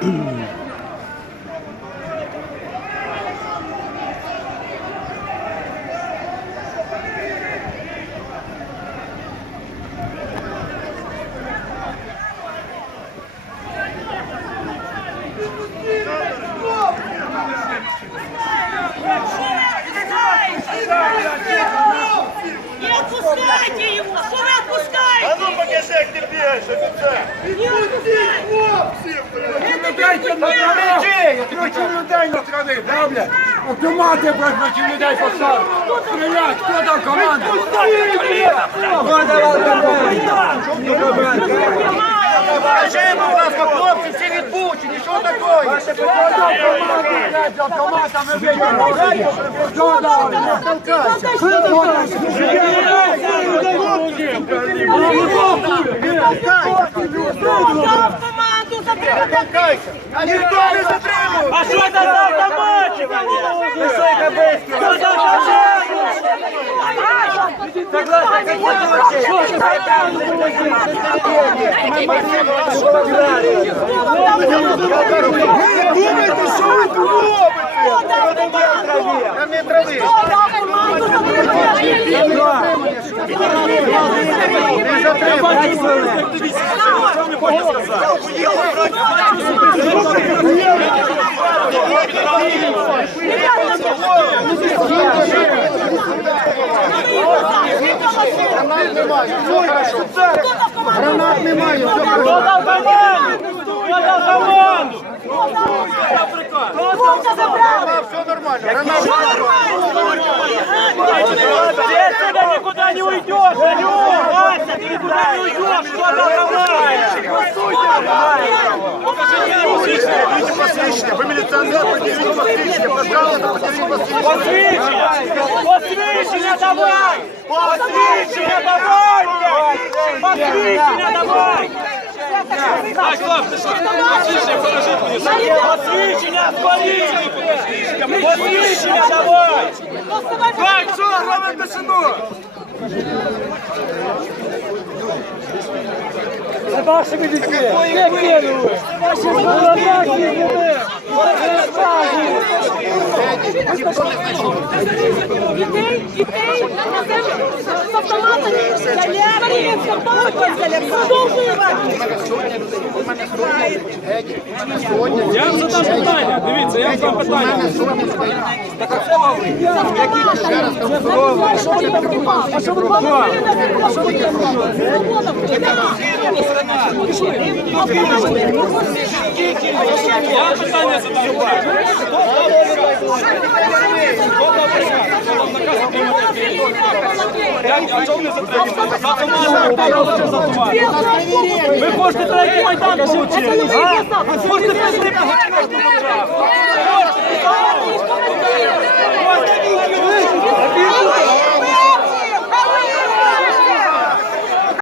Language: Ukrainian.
Не отпускайте его! Что вы отпускаете? А ну покажи, бігаєш, офіцер! Не отпускайте! Хлопці, блядь! Это Дайте на беспредел! Трохи людей на траві, да, блядь? Автомати, блядь, проти людей поставили. Стрілять, хто дав команду? Покажи, будь ласка, хлопці, затримати! Ніхто не затримав! А що це за автоматчик? Хто за Думайте, що ви тут робите? Там не трави. Дав команду затримати! Гранат немає, все Хто дав команду? Хто дав команду? Хлопця забрали! все нормально. Гранат Ты отсюда никуда не уйдешь, алло! Вася, ты никуда не уйдешь! Кто дал Видите посвящение, вы милиционер, предъявите посвящение, пожалуйста, предъявите посвящение. Посвідчення! Посвідчення давай! Посвідчення давай! блядь! Посвідчення давай! Посвідчення з поліції! Посвідчення давай! Так, що, робимо тишину? Це вашими дітьми. Не кинули. Це ваші молодаки. Дітей, дітей з автоматами. Залякали, з. Продовжуємо. Я вам задам питання, дивіться, я вам задам питання. А що ви робите? А що ви не питання задаю. Ви хочете третій майдан получити? а? Хочете третій майдан?